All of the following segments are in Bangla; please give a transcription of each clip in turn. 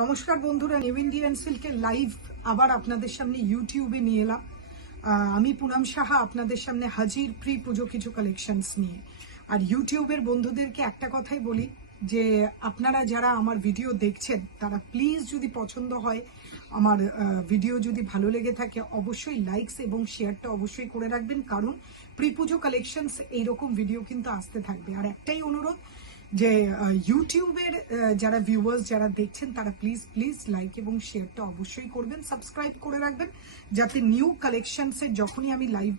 নমস্কার বন্ধুরা, নিউ ইন্ডিয়ান সিল্কের লাইভ আবার আপনাদের সামনে ইউটিউবে নিয়ে এলাম। আমি পুনম সাহা আপনাদের সামনে হাজির প্রি পুজো কিছু কালেকশনস নিয়ে। আর ইউটিউবের বন্ধুদেরকে একটা কথাই বলি যে আপনারা যারা আমার ভিডিও দেখছেন তারা প্লিজ যদি পছন্দ হয়, আমার ভিডিও যদি ভালো লেগে থাকে অবশ্যই লাইকস এবং শেয়ারটা অবশ্যই করে রাখবেন, কারণ প্রি পুজো কালেকশনস এইরকম ভিডিও কিন্তু আসতে থাকবে। আর একটাই অনুরোধ যে ইউটিউবের যারা ভিউয়ার্স যারা দেখছেন তারা প্লিজ লাইক এবং শেয়ারটা অবশ্যই করবেন, সাবস্ক্রাইব করে রাখবেন, যাতে নিউ কালেকশনসের যখনই আমি লাইভ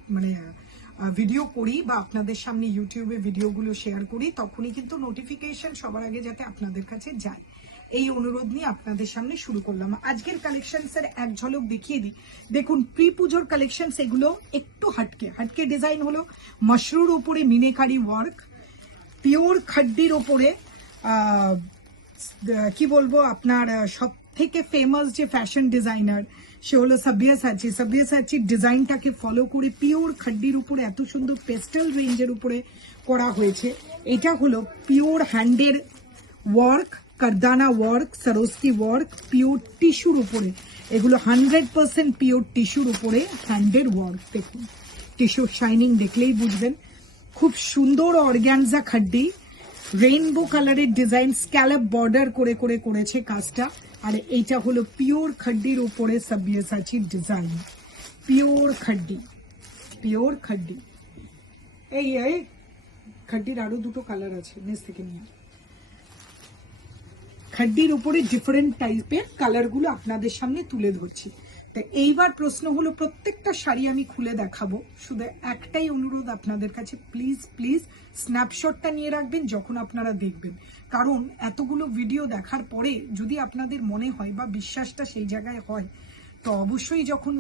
ভিডিও করি বা আপনাদের সামনে ইউটিউবে ভিডিওগুলো শেয়ার করি তখনই কিন্তু নোটিফিকেশন সবার আগে যাতে আপনাদের কাছে যায়, এই অনুরোধ নিয়ে আপনাদের সামনে শুরু করলাম। আজকের কালেকশনসের এক ঝলক দেখিয়ে দিই। দেখুন, প্রি পুজোর কালেকশনস এগুলো একটু হাটকে ডিজাইন হলো মাশরুর উপরে মিনেকারি ওয়ার্ক, পিওর খাড্ডির ওপরে কি বলবো, আপনার সব থেকে ফেমাস যে ফ্যাশন ডিজাইনার সে হলো সাব্বিয়াসাচি ডিজাইনটাকে ফলো করে পিওর খাড্ডির উপরে এত সুন্দর পেস্টেল রেঞ্জের উপরে করা হয়েছে। এটা হলো পিওর হ্যান্ডের ওয়ার্ক, কারদানা ওয়ার্ক, সরোস্কি ওয়ার্ক, পিওর টিস্যুর উপরে, এগুলো 100% পিওর টিস্যুর উপরে হ্যান্ডের ওয়ার্ক। দেখুন টিস্যুর শাইনিং দেখলেই বুঝবেন, খুব সুন্দর অর্গ্যানজা খাড্ডি, রেইনবো কালারের ডিজাইন, স্ক্যালপ বর্ডার করে করে করেছে কাজটা। আর এইটা হলো পিওর খাড্ডির উপরে সাব্বিয়াসাচি ডিজাইন, পিওর খাড্ডি। এই খাড্ডির আরো দুটো কালার আছে, নিচ থেকে নিয়ে খাড্ডির উপরে ডিফারেন্ট টাইপের কালারগুলো আপনাদের সামনে তুলে ধরছি। তা এইবার প্রশ্ন হলো, প্রত্যেকটা শাড়ি আমি খুলে দেখাবো, শুধু একটাই অনুরোধ আপনাদের কাছে, প্লিজ স্ন্যাপশটটা নিয়ে রাখবেন যখন আপনারা দেখবেন, কারণ এতগুলো ভিডিও দেখার পরে যদি আপনাদের মনে হয় বা বিশ্বাসটা সেই জায়গায় হয় তো অবশ্যই যখন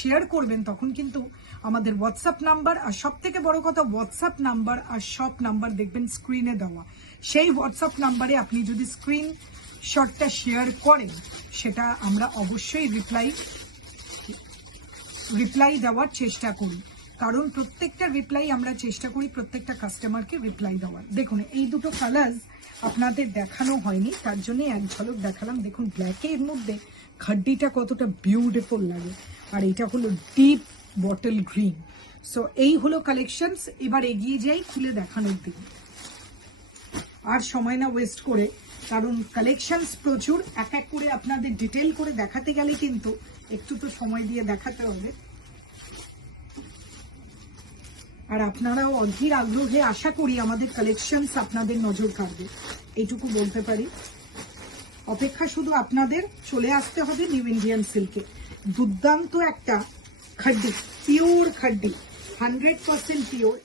শেয়ার করবেন তখন কিন্তু আমাদের হোয়াটসঅ্যাপ নাম্বার, আর সব থেকে বড় কথা হোয়াটসঅ্যাপ নাম্বার আর শপ নাম্বার দেখবেন স্ক্রিনে দেওয়া, সেই হোয়াটসঅ্যাপ নাম্বারে আপনি যদি স্ক্রিন শটটা শেয়ার করেন সেটা আমরা অবশ্যই রিপ্লাই দেওয়ার চেষ্টা করি, কারণ প্রত্যেকটা রিপ্লাই আমরা চেষ্টা করি প্রত্যেকটা কাস্টমারকে রিপ্লাই দেওয়ার। দেখুন এই দুটো কালার আপনাদের দেখানো হয়নি, তার জন্য এক ঝলক দেখালাম। দেখুন ব্ল্যাকের মধ্যে খাড্ডিটা কতটা বিউটিফুল লাগে, আর এটা হলো ডিপ বটল গ্রিন। সো এই হলো কালেকশনস। এবার এগিয়ে যাই খুলে দেখানোর দিকে, আর সময় না ওয়েস্ট করে, কারণ কালেকশনস প্রচুর, এক এক করে আপনাদের ডিটেল করে দেখাতে গেলে কিন্তু একটু তো সময় দিয়ে দেখাতে হবে। আর আপনারাও অধীর আগ্রহে আশা করি আমাদের কালেকশনস আপনাদের নজর কাড়বে, এইটুকু বলতে পারি। অপেক্ষা শুধু আপনাদের, চলে আসতে হবে নিউ ইন্ডিয়ান সিল্কে। দুর্দান্ত একটা খাড্ডি, পিওর খাড্ডি, 100% পিওর।